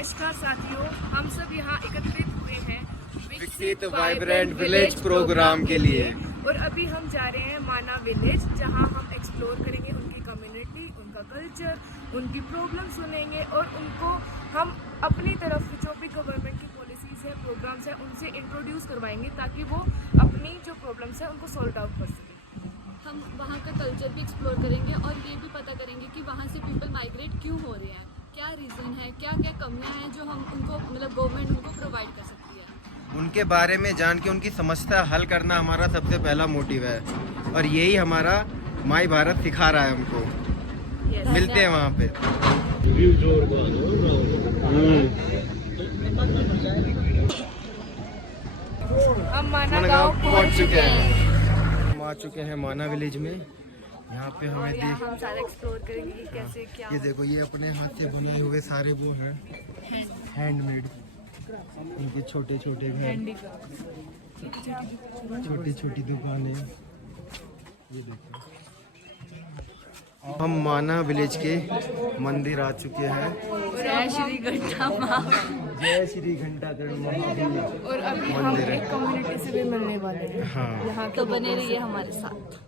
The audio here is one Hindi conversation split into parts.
नमस्कार साथियों, हम सब यहाँ एकत्रित हुए हैं विकसित वाइब्रेंट विलेज प्रोग्राम के लिए। और अभी हम जा रहे हैं माना विलेज, जहाँ हम एक्सप्लोर करेंगे उनकी कम्युनिटी, उनका कल्चर, उनकी प्रॉब्लम सुनेंगे और उनको हम अपनी तरफ जो भी गवर्नमेंट की पॉलिसीज़ है, प्रोग्राम्स है, उनसे इंट्रोड्यूस करवाएंगे ताकि वो अपनी जो प्रॉब्लम्स है उनको सॉल्व आउट कर सकें। हम वहाँ का कल्चर भी एक्सप्लोर करेंगे और ये भी पता करेंगे कि वहाँ से पीपल माइग्रेट क्यों हो रहे हैं, क्या रीज़न है, क्या क्या कमियाँ हैं जो हम उनको गवर्नमेंट उनको प्रोवाइड कर सकती है। उनके बारे में जान के उनकी समस्या हल करना हमारा सबसे पहला मोटिव है और यही हमारा माई भारत सिखा रहा है हमको। मिलते हैं वहाँ पे। हम माना गाँव पहुँच चुके हैं। हम आ चुके हैं माना विलेज में। यहाँ पे हमें हम सारा एक्सप्लोर करेंगे कि कैसे क्या। ये देखो, ये अपने हाथ से बनाए हुए सारे वो हैं हैंडमेड। इनके छोटे छोटे घर, छोटी छोटी दुकानें। ये देखो, हम माना विलेज के मंदिर आ चुके हैं। जय श्री घंटा माँ। जय श्री घंटाकरण महादेव। और अभी हम एक कम्युनिटी से भी मिलने वाले हैं। हाँ, यहाँ तो बने रहिए हमारे साथ।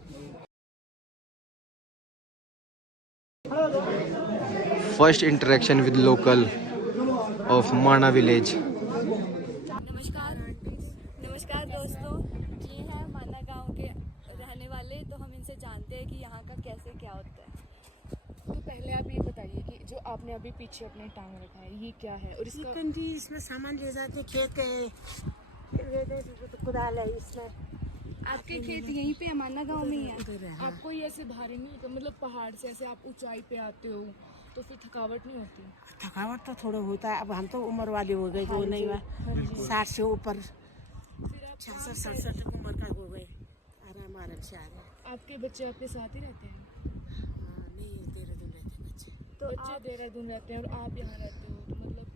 First interaction with local of माना विलेज। नमस्कार दोस्तों, ये हैं माना गांव के रहने वाले। तो हम इनसे जानते हैं कि यहाँ का कैसे क्या होता है। तो पहले आप ये बताइए कि जो आपने अभी पीछे अपने टांग रखा है ये क्या है और इसका कंडी, इसमें सामान ले जाते हैं खेत के, कुदाल है इसमें। आपके खेत यहीं पे माना गांव में ही है? उधर है, हाँ। आपको ये ऐसे भारी नहीं होता, मतलब पहाड़ से ऐसे आप ऊंचाई पे आते हो तो फिर थकावट नहीं होती? थकावट तो थोड़ा होता है, अब हम तो उम्र वाले हो गए, तो नहीं हुआ 60 से ऊपर, फिर आप 66-67 उम्र का हो गए, आराम आराम से आ रहे हैं। आपके बच्चे आपके साथ ही रहते हैं? हाँ, नहीं, देहरादून रहते बच्चे। तो बच्चे देहरादून रहते हैं और आप यहाँ रहते हो, तो मतलब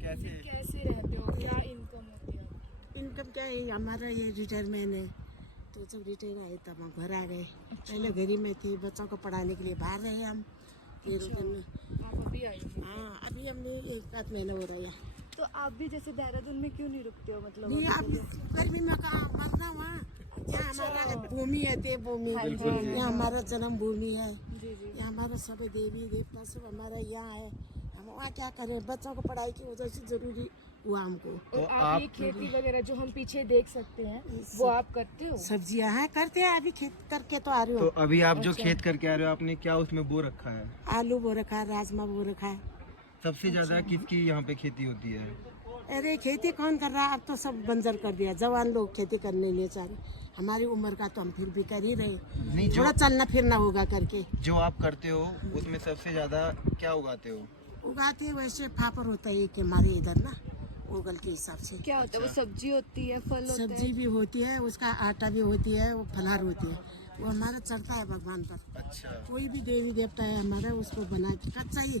कैसे? कैसे रहते हो, क्या इनकम होती है आपकी? इनकम क्या है, हमारा ये रिटायरमेंट है, तो जब रिटायर आए तब हम घर आ गए। पहले घर ही में थी, बच्चों को पढ़ाने के लिए बाहर रहे हम देहरादून में। आप अभी आए हो? हाँ, अभी हमने 1-8 महीना हो रहा है। तो आप भी जैसे देहरादून में क्यों नहीं रुकते हो? मतलब नहीं, आप गर्मी में कहाँ मरना वहाँ, यहाँ हमारा भूमि है, देवभूमि, यहाँ हमारा जन्म भूमि है, यहाँ हमारा सब देवी देवता सब हमारा यहाँ है। हम वहाँ क्या करें, बच्चों को पढ़ाई की वजह से जरूरी हुआ हमको। और आप ये खेती वगैरह जो हम पीछे देख सकते हैं वो आप करते हो? सब्जियाँ हैं, करते हैं, अभी खेत करके तो आ रहे तो हो। अभी आप जो खेत करके आ रहे हो, आपने क्या उसमें बो रखा है? आलू बो रखा है, राजमा बो रखा है। सबसे ज्यादा किसकी यहाँ पे खेती होती है? अरे खेती कौन कर रहा है, अब तो सब बंजर कर दिया, जवान लोग खेती करने नहीं चाह रहे। हमारी उम्र का तो हम फिर भी कर ही रहे, नहीं, थोड़ा चलना फिरना होगा करके। जो आप करते हो उसमें सबसे ज्यादा क्या उगाते हो? उगाते वैसे फापर होता है कि हमारे इधर ना, ओगल के हिसाब से क्या होता है? वो सब्जी होती है, फल होता सब्जी भी होती है, उसका आटा भी होती है, वो फलार होती है, वो हमारा चढ़ता है भगवान पर। अच्छा, कोई भी देवी देवता है हमारा, उसको बना के कच्चा ही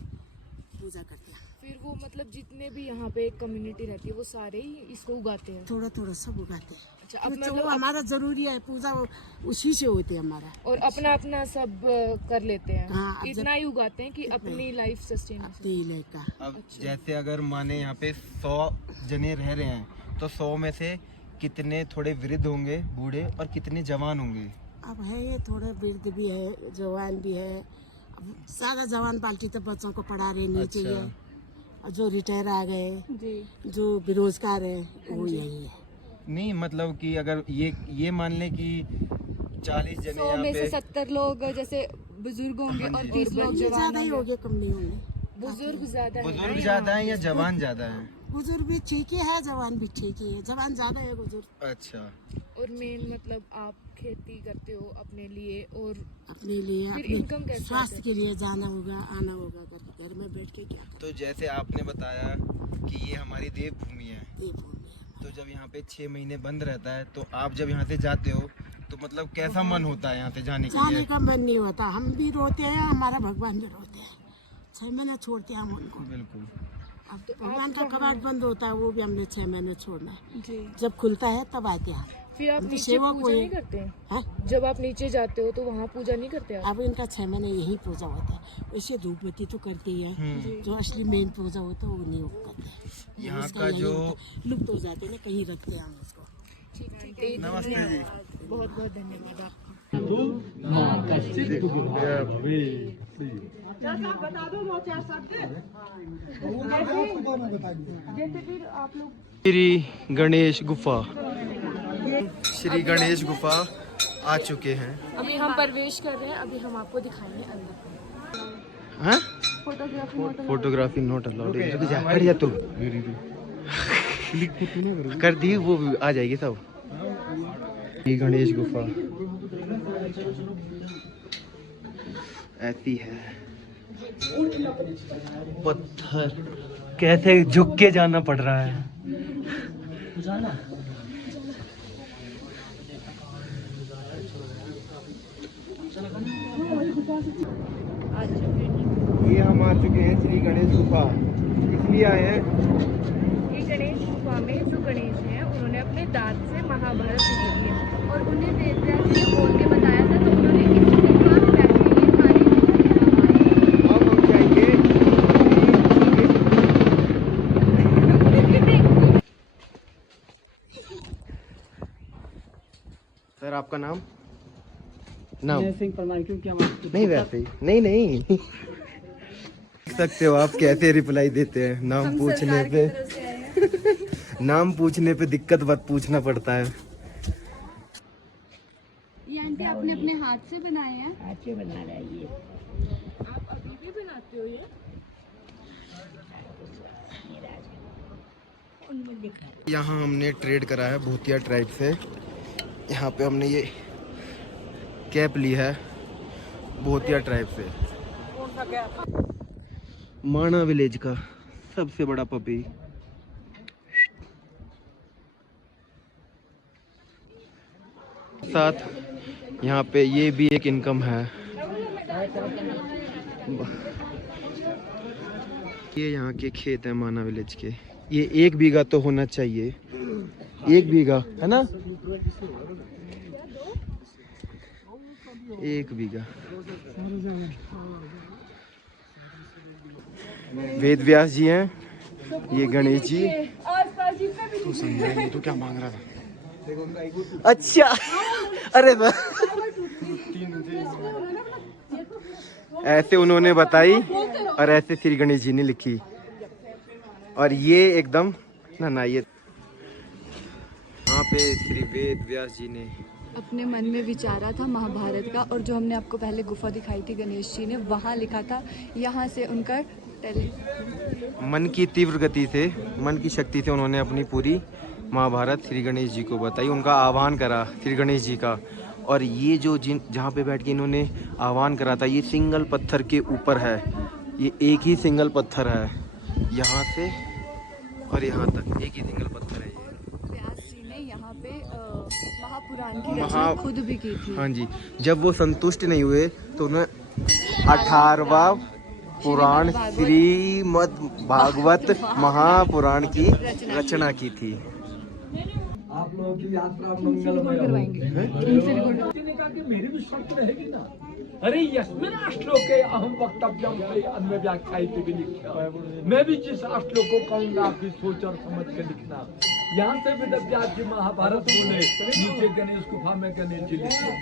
पूजा करते हैं। फिर वो मतलब जितने भी यहाँ पे एक कम्युनिटी रहती है वो सारे ही इसको उगाते हैं? थोड़ा थोड़ा सब उगाते हैं। अच्छा, अब तो मतलब वो हमारा जरूरी है, पूजा उसी से होती है हमारा। और अपना अपना सब कर लेते हैं? हाँ, अब इतना ही उगाते हैं कि अपनी लाइफ सस्टेन हो सके। तेल का अब जैसे अगर माने यहाँ पे 100 जने रह रहे हैं तो 100 में से कितने थोड़े वृद्ध होंगे, बूढ़े, और कितने जवान होंगे? अब है, ये थोड़े वृद्ध भी है, जवान भी है। अब ज्यादा जवान पार्टी तो बच्चों को पढ़ा रहे नहीं अच्छा। चाहिए, और जो रिटायर आ गए, जी। जो बेरोजगार है, वो यही है। नहीं, मतलब कि अगर ये मान ले कि 40 जने 100 यहाँ में से पे 70 लोग जैसे बुजुर्ग होंगे और 30 लोग ये जवान ज्यादा ही होंगे। हो गए, कम नहीं होंगे। बुजुर्ग ज्यादा है बुजुर्ग ज्यादा है या जवान ज्यादा है? बुजुर्ग भी ठीक ही है, जवान भी ठीक ही है, जवान ज्यादा है बुजुर्ग। अच्छा, और मेन मतलब आप खेती करते हो अपने लिए और अपने लिए, फिर अपने इनकम कैसे स्वास्थ्य के लिए जाना होगा, आना होगा करके, घर में बैठ के क्या तो जैसे आपने बताया कि ये हमारी देवभूमि है, देवभूमि है। तो जब यहाँ पे 6 महीने बंद रहता है तो आप जब यहाँ से जाते हो तो मतलब कैसा मन होता है यहाँ से जाने के जाने लिए? का मन नहीं होता, हम भी रोते हैं, हमारा भगवान भी रोते हैं। 6 महीने छोड़ते हैं हम उनको। बिल्कुल। अब तो भगवान का कबाड़ बंद होता है, वो भी हमने 6 महीने छोड़ना है। जी। जब खुलता है तब आते हैं हम। फिर आप तो नीचे सेवा को पूजा ये- नहीं करते हैं? हाँ? जब आप नीचे जाते हो तो वहाँ पूजा नहीं करते आप? अब इनका 6 महीने यही पूजा होता है। वैसे धूप बत्ती तो करते ही है, जो असली मेन पूजा होता है वो नहीं हो करते। यहाँ उसका का यही जो- होता है। लुप्त हो जाते हैं ना, कहीं रखते हैं हम उसको। ठीक है, नमस्ते जी। बहुत बहुत धन्यवाद आपका। श्री गणेश गुफा, श्री गणेश गुफा आ चुके हैं। अभी हम प्रवेश कर रहे हैं, अभी हम आपको दिखाएंगे अंदर। हाँ? Photography photography not allowed. हट जा तू। कर दी वो आ जाएगी सब। ये गणेश गुफा ऐसी है, पत्थर कैसे झुक के जाना पड़ रहा है। ये हम आ चुके हैं श्री गणेश गुफा। इसलिए आए हैं, ये गणेश गुफा में जो गणेश हैं उन्होंने अपने दांत से महाभारत लिखी है और उन्हें वेदव्यास जी ने बोल के बताया था, तो उन्होंने इस गुफा में बैठ के ये सारी अब हम जाएंगे। सर आपका नाम? नाम सिंह परमार, क्योंकि हम नहीं, वैसे ही नहीं नहीं देख सकते हो आप कैसे रिप्लाई देते हैं नाम पूछने पे। नाम पूछने पे दिक्कत बात पूछना पड़ता है। ये आंटी आपने अपने हाथ से बनाए हैं? अच्छे बना रहा है ये। आप अभी भी बनाते हो ये? यहाँ हमने ट्रेड करा है भूतिया ट्राइब से। यहाँ पे हमने ये कैप ली है भूतिया ट्राइब से। माना विलेज का सबसे बड़ा पपी। साथ यहाँ पे ये भी एक इनकम है। ये यहाँ के खेत है माना विलेज के। ये 1 बीघा तो होना चाहिए, 1 बीघा है ना, 1 बीघा। वेद व्यास जी हैं, ये गणेश जी। तू समझा नहीं, तू क्या मांग रहा था? अच्छा अरे ऐसे उन्होंने बताई और ऐसे श्री गणेश जी ने लिखी। और ये एकदम ना ये यहाँ पे श्री वेद व्यास जी ने अपने मन में विचारा था महाभारत का, और जो हमने आपको पहले गुफा दिखाई थी गणेश जी ने, वहाँ लिखा था। यहाँ से उनका मन की तीव्र गति से, मन की शक्ति से उन्होंने अपनी पूरी महाभारत श्री गणेश जी को बताई, उनका आह्वान करा श्री गणेश जी का। और ये जो जहाँ पे बैठ के इन्होंने आह्वान करा था, ये सिंगल पत्थर के ऊपर है। ये एक ही सिंगल पत्थर है, यहाँ से और यहाँ तक एक ही सिंगल पत्थर है। ये व्यास जी ने यहाँ पे महापुराण की रचना खुद भी की थी। हाँ जी, जब वो संतुष्ट नहीं हुए तो उन्होंने 18वां पुराण श्रीमद् भागवत महापुराण की रचना की थी। आप लोगों की यात्रा मंगलमय हो। कहा कि मेरी भी शर्त रहेगी ना। अरे यस्मिन् श्लोके अहम वक्तव्यम अन्य व्याख्यायित भी लिखा। मैं भी जिस श्लोक को कहूँगा आप भी सोच और समझ के लिखना। यहाँ से वेद व्यास जी महाभारत बोले, नीचे गणेश गुफा में गणेश जी लिखे।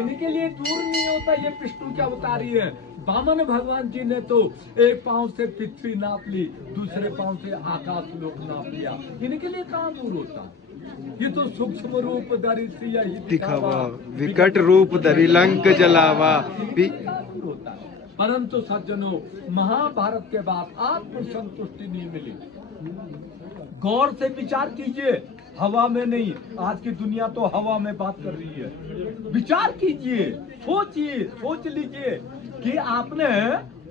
इनके लिए दूर नहीं होता, ये विष्णु क्या अवतारी है। वामन भगवान जी ने तो एक पांव से पृथ्वी नाप ली, दूसरे पांव से आकाश लोक नाप लिया। इनके लिए कहाँ दूर होता। ये तो सूक्ष्म रूप धरि सिया ही दिखावा, विकट रूप धरि लंक जलावा। परंतु सज्जनों, महाभारत के बाद आत्म संतुष्टि नहीं मिली। गौर से विचार कीजिए, हवा में नहीं। आज की दुनिया तो हवा में बात कर रही है। विचार कीजिए, सोचिए, सोच लीजिए कि आपने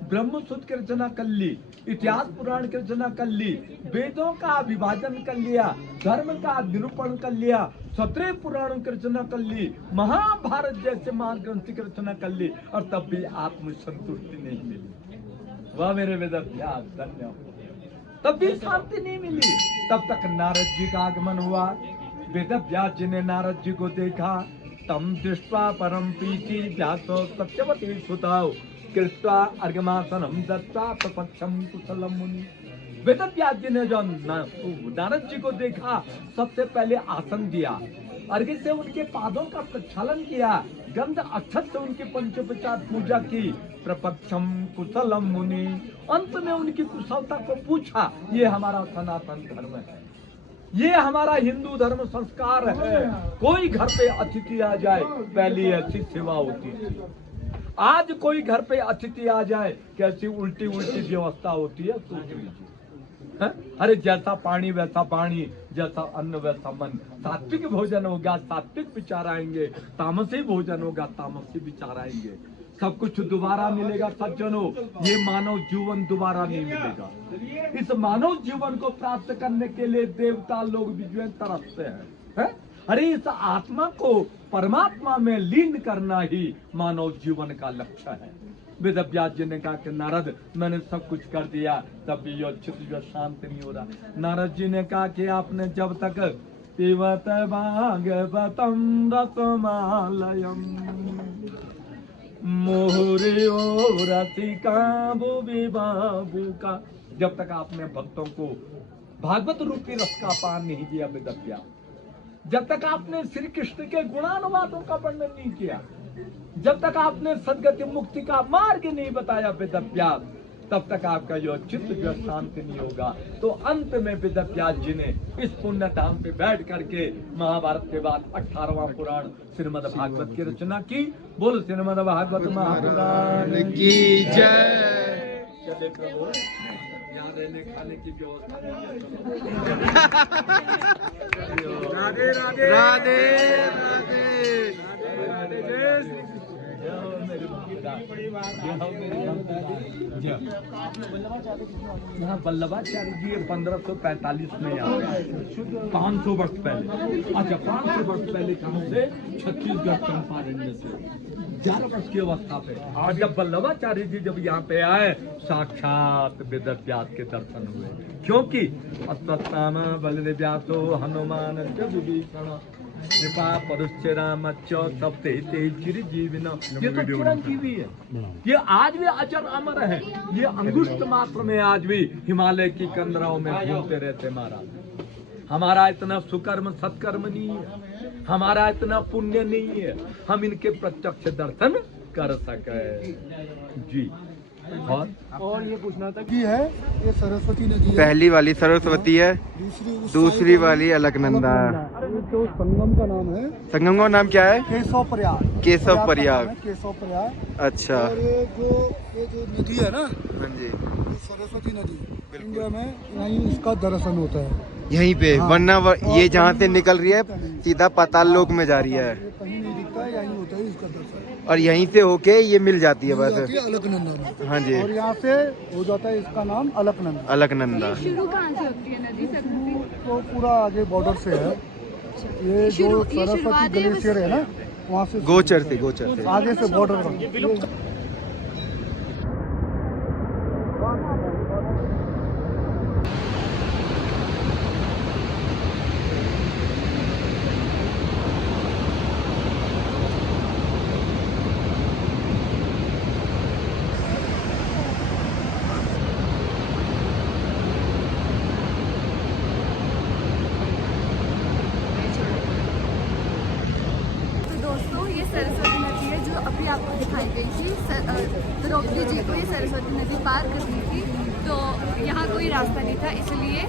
ब्रह्म सूत्र की रचना कर ली, इतिहास पुराण की रचना कर ली, वेदों का विभाजन कर लिया, धर्म का निरूपण कर लिया, 17 पुराणों की रचना कर ली, महाभारत जैसे महाग्रंथ की रचना कर ली, और तब भी आत्मसंतुष्टि नहीं मिली। वाह मेरे वेदव्यास, धन्य हो। तब भी शांति नहीं मिली। तब तक नारद जी का आगमन हुआ। वेदव्यास जी ने नारद जी को देखा, तम दृष्ट्वा परम प्रीति व्यासो सत्यवती सुताओ कृत्वा अर्घमासनम दत्त्वा प्रपक्षम कुशलम मुनि। वेदव्यास जी ने जो नारद जी को देखा, सबसे पहले आसन दिया, अर्घ्य से उनके पादों का प्रक्षालन किया, गंध अक्षत से उनकी पंचोपचार पूजा की, प्रपक्षम कुशलम मुनि। अंत में उनकी कुशलता को पूछा। ये हमारा सनातन धर्म है, ये हमारा हिंदू धर्म संस्कार है। कोई घर पे अतिथि आ जाए, पहली ऐसी सेवा होती थी। आज कोई घर पे अतिथि आ जाए, कैसी उल्टी उल्टी व्यवस्था होती है, सोच लीजिए। अरे जैसा पानी वैसा पानी, जैसा अन्न वैसा मन। सात्विक भोजन होगा सात्विक विचार आएंगे, तामसी भोजन होगा तामसी विचार आएंगे। सब कुछ दोबारा मिलेगा सज्जनों, ये मानव जीवन दोबारा नहीं मिलेगा। इस मानव जीवन को प्राप्त करने के लिए देवता लोग भी जो तरसते हैं। अरे इस आत्मा को परमात्मा में लीन करना ही मानव जीवन का लक्ष्य है। वेदव्यास जी ने कहा कि नारद, मैंने सब कुछ कर दिया, तब भी यो चित्त जो शांत नहीं हो रहा। नारद जी ने कहा कि आपने जब तक पिबत भागवतम रसमालयम मोहरियो रसिका भुवि बाबू का, जब तक आपने भक्तों को भागवत रूपी रस का पान नहीं दिया वेदव्यास, जब तक आपने श्री कृष्ण के गुणानुवादों का वर्णन नहीं किया, जब तक आपने सदगति मुक्ति का मार्ग नहीं बताया वेदव्यास, तब तक आपका जो चित्त जो शांत नहीं होगा। तो अंत में वेदव्यास जी ने इस पुण्य धाम पे बैठ करके महाभारत के बाद 18वां पुराण श्रीमद् भागवत की रचना की। बोल श्रीमद् भागवत महापुराण की जय। चले प्रभु, यहाँ रहने खाने की व्यवस्था। राधे राधे राधे राधे। यहाँ वल्लभाचार्य जी 1545 में आए, 500 वर्ष पहले। अच्छा, 500 वर्ष पहले कहाँ से? छत्तीसगढ़ चंपारण्य से, 11 वर्ष की अवस्था पे। और जब वल्लभाचार्य जी जब यहाँ पे आए, साक्षात वेदव्यास के दर्शन हुए। क्योंकि अश्वत्थामा बलदेव्यासो हनुमान च विभीषण कृपा परुष्य रामच्च सप्ते चिरजीविन। ये तो चिरंजीवी है, ये आज भी अचर अमर है। ये अंगुष्ठ मात्र में आज भी हिमालय की कंदराओं में घूमते रहते महाराज। हमारा इतना सुकर्म सत्कर्म नहीं है, हमारा इतना पुण्य नहीं है, हम इनके प्रत्यक्ष दर्शन कर सके जी। और ये पूछना था कि है ये सरस्वती नदी है, पहली वाली सरस्वती है, दूसरी वाली अलकनंदा है। जो संगम का नाम है, संगम का नाम क्या है? केशव प्रयाग। केशव प्रयाग। केशव प्रयाग। अच्छा। और ये जो नदी है ना, हाँ जी, ये सरस्वती नदी इंडिया में यहीं इसका दर्शन होता है, यहीं पे। हाँ। वरना ये जहाँ से निकल रही है सीधा पाताल लोक में जा रही है, ये कहीं नहीं दिखता है, यहीं होता है इसका दर्शन। और यहीं से होके ये मिल जाती है बस। अलकनंदा में। हाँ जी, और यहाँ से हो जाता है इसका नाम अलकनंदा। अलकनंदा। शुरू कहाँ से होती है नदी सरस्वती? तो पूरा आगे बॉर्डर से है, ये जो सरस्वती ग्लेशियर है ना, वहाँ से गोचर से आगे से बॉर्डर। सरस्वती नदी है जो अभी आपको दिखाई गई थी। द्रौपदी जी को ये सरस्वती नदी पार करनी थी, तो यहाँ कोई रास्ता नहीं था, इसलिए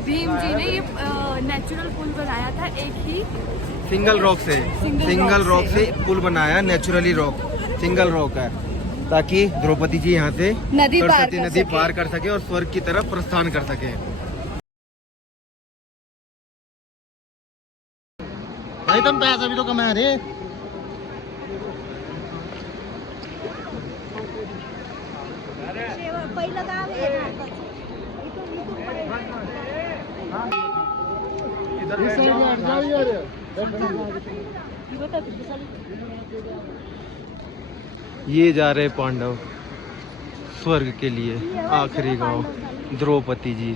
भीम जी ने ये नेचुरल पुल बनाया था। एक ही सिंगल रॉक से पुल बनाया, नेचुरली रॉक, सिंगल रॉक है, ताकि द्रौपदी जी यहाँ से सरस्वती नदी पार कर सके और स्वर्ग की तरफ प्रस्थान कर सके। भाई तुम पैसा भी तो कमा रहे। ये जा रहे पांडव स्वर्ग के लिए, आखिरी गांव द्रौपदी जी।